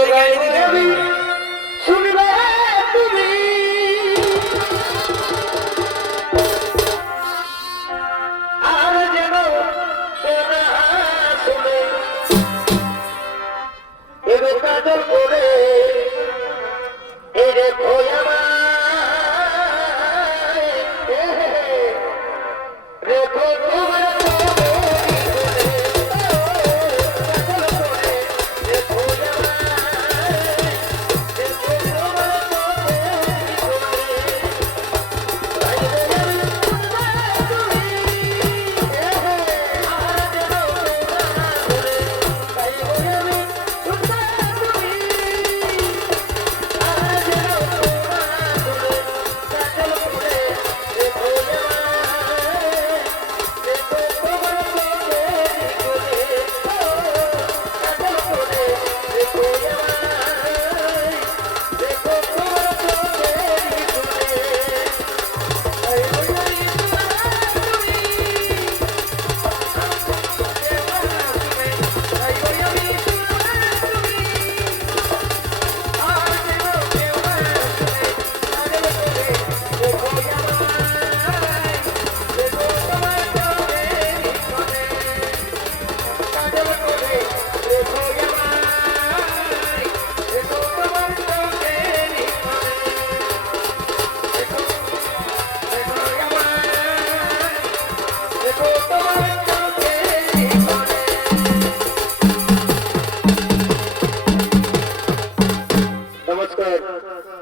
করে গাইবে আমি শুনবে তুমি আর যেন সোনা শুনে এবে কাজল করে এরে খোয়ামা রেখো তোমার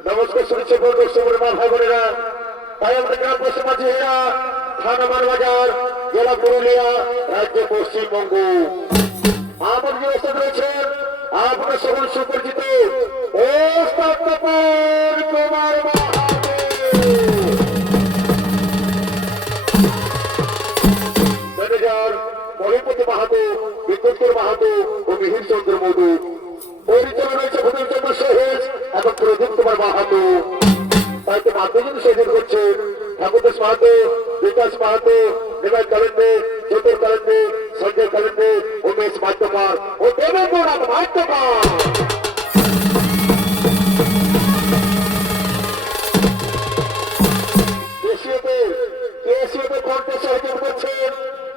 নমস্কার শুনেছে ভাই বোনেরা তাই আমরা গ্রামবাসী মাঝিরা থানা মানবাজার জেলা পুরুলিয়া রাজ্য পশ্চিমবঙ্গ আমার যে অবস্থান রয়েছেন আপনার সকল সুপরিচিত ওস্তাদ তপন কুমার ম্যানেজার মহিপতি মাহাতো বিদ্যুৎকর মাহাতো ও মিহির চন্দ্র মধু পরিচালনা রয়েছে ভূমির চন্দ্র সহেজ এবং প্রদীপ কুমার মাহাতো তাই তো মাধ্যমিক সেদিন করছেন ঠাকুরদাস মাহাতো বিকাশ মাহাতো নিবাই কালেন্দে জ্যোতির কালেন্দে সঞ্জয় কালেন্দে উমেশ মাধ্যমার ও দেবেন্দ্রনাথ মাধ্যমার এশিয়াতে কণ্ঠে সহযোগ করছেন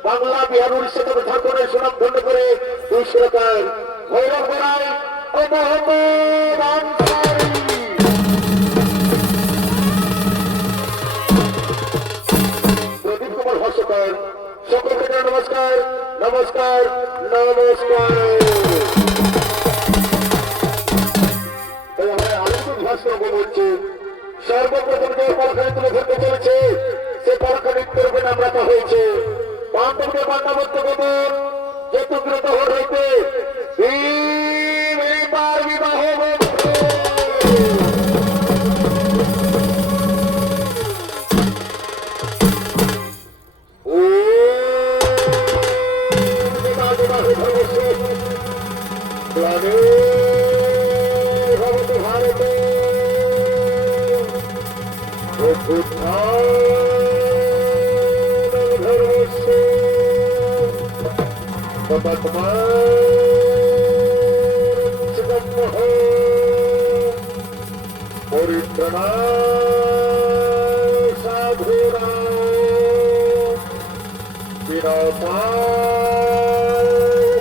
বাংলা বিহার উড়িষ্যা থেকে ঝাড়খণ্ডের সুনাম ধন্য করে দুই সুরকার ভৈরব গোড়াই ও মোহাম্মদ আনসারী প্রদীপ কুমার ভাস্কর সকলকে নমস্কার নমস্কার নমস্কার আনন্দ ভাস্কর বলছে সর্বপ্রথম যে পরখানি তুলে ধরতে চলেছে সে পরখা নৃত্যের উপরে নামরাতা হয়েছে বান্ধবকে বান্ধাবত্য কবর যতুগ্রত হইতে বিবাহ ভারতে পরিত্রাণায় সাধুরায় বিনাশায়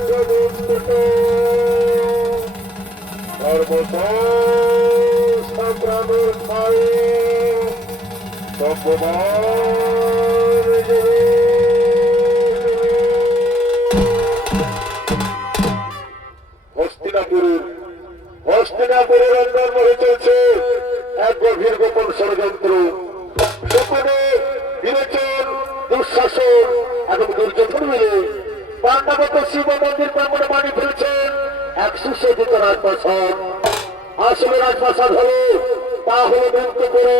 জগৎপতে সর্বসংগ্রামে হস্তিনাপুরের অন্যান্য হয়ে চলছে এক গভীর গোপন ষড়যন্ত্র সেখানে বিরোচন দুঃশাসন এবং দুর্যোধন মিলে পাণ্ডবত শিব মন্দির প্রাঙ্গণে বাড়ি ফেলছেন এক সুসজ্জিত রাজপ্রাসাদ আসলে রাজপ্রাসাদ হল তা হল মুক্ত করে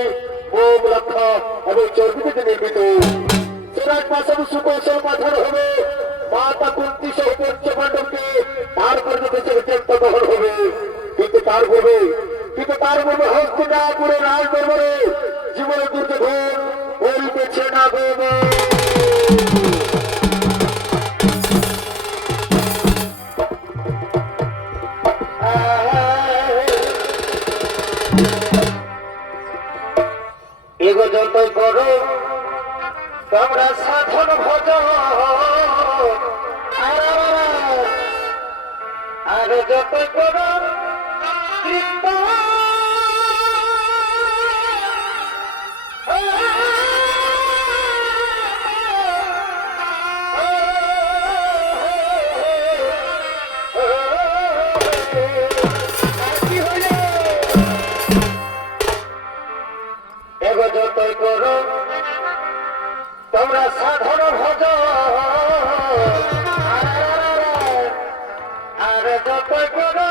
মোম রক্ষা এবং চর্বিতে নির্মিত সে রাজপ্রাসাদ সুকৌশল পাথর হবে মাতা কুন্তি সহ পঞ্চপাণ্ডবকে তার করে চেষ্টা গ্রহণ হবে কিন্তু তার পূর্বে হস্তিনাপুরে রাজ দরবারে জীবনের দুর্যোধন বলিতেছে না গো আর যত করো কৃপা যতই করো তোমরা সাধারণ ভজ আর যতই করো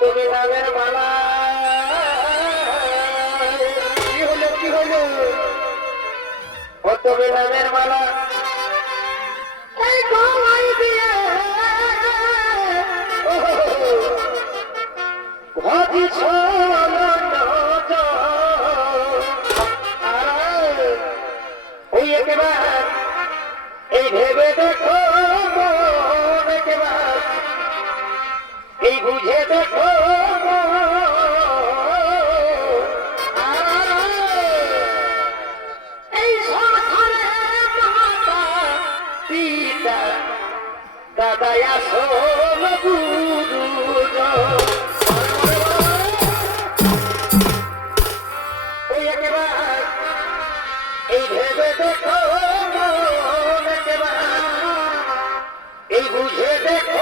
তুমি নামের মালা তুমি নামের মালা এই গলাই দিয়ে ভাজিছ ওই একেবার এই ভেবে দেখো একেবার এই বুঝে দেখো দাদায়া সোম গুরু ওই একেবার এই ভেবে দেখো একেবার এই বুঝে দেখো